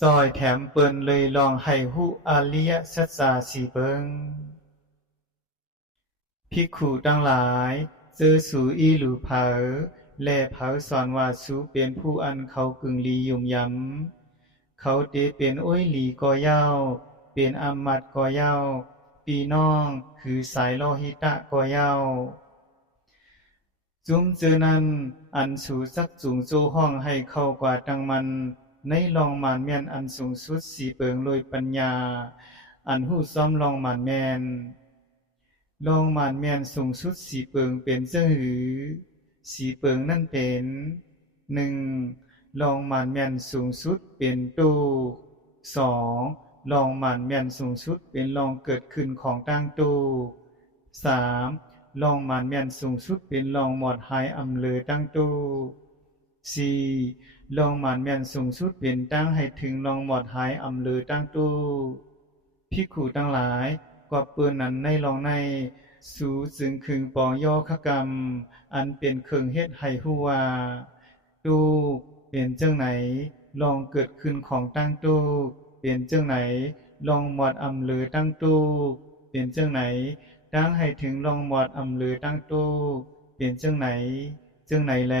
ซอยแถมเปิ้นเลยลองให้ฮู้อริยสัจจาสิเบิงภิกขุทั้งหลายเจอสูอีหลูเผาและเผาสอนว่าสูเป็นผู้อันเขากึ่งลียุ่มย้ำเขาเตเป็นโอ้ยหลีก่อเย้าเป็นอำมัดก่อเย้าปีน้องคือสายโลหิตะก่อเย้าจุมเจอนั้นอันสูสักจุงโจห้องให้เข้ากว่าดังมันในลองหมานแม่นอันสูงสุดสีเปิงโดยปัญญาอันหู้ซ้อมลองหมานแม่นลองหมานแม่นสูงสุดสีเปิงเป็นเจ้าหือสีเปิงนั่นเป็นหนึ่งลองหมานแม่นสูงสุดเป็นตู้สองลองหมานแม่นสูงสุดเป็นลองเกิดขึ้นของตั้งตู้สามลองหมานแม่นสูงสุดเป็นลองหมอดหายอำเลอตั้งตู้สี่ลองหมานแม่นสูงสุดเป็นตั้งให้ถึงลองหมอดหายอำเลอตั้งตู้ภิกขุทั้งหลายกว่าเปิ้นนั้นในลองในสูจึงคึงปองย่อขกรรมอันเป็นเครื่องเฮ็ดให้ฮู้ว่าตู้เป็นจังไหนลองเกิดขึ้นของตั้งตู้เป็นจังไหนลองหมอดอำเลอตั้งตู้เป็นจังไหนตั้งให้ถึงลองหมอดอำเลอตั้งตู้เป็นจังไหนจังไหนแล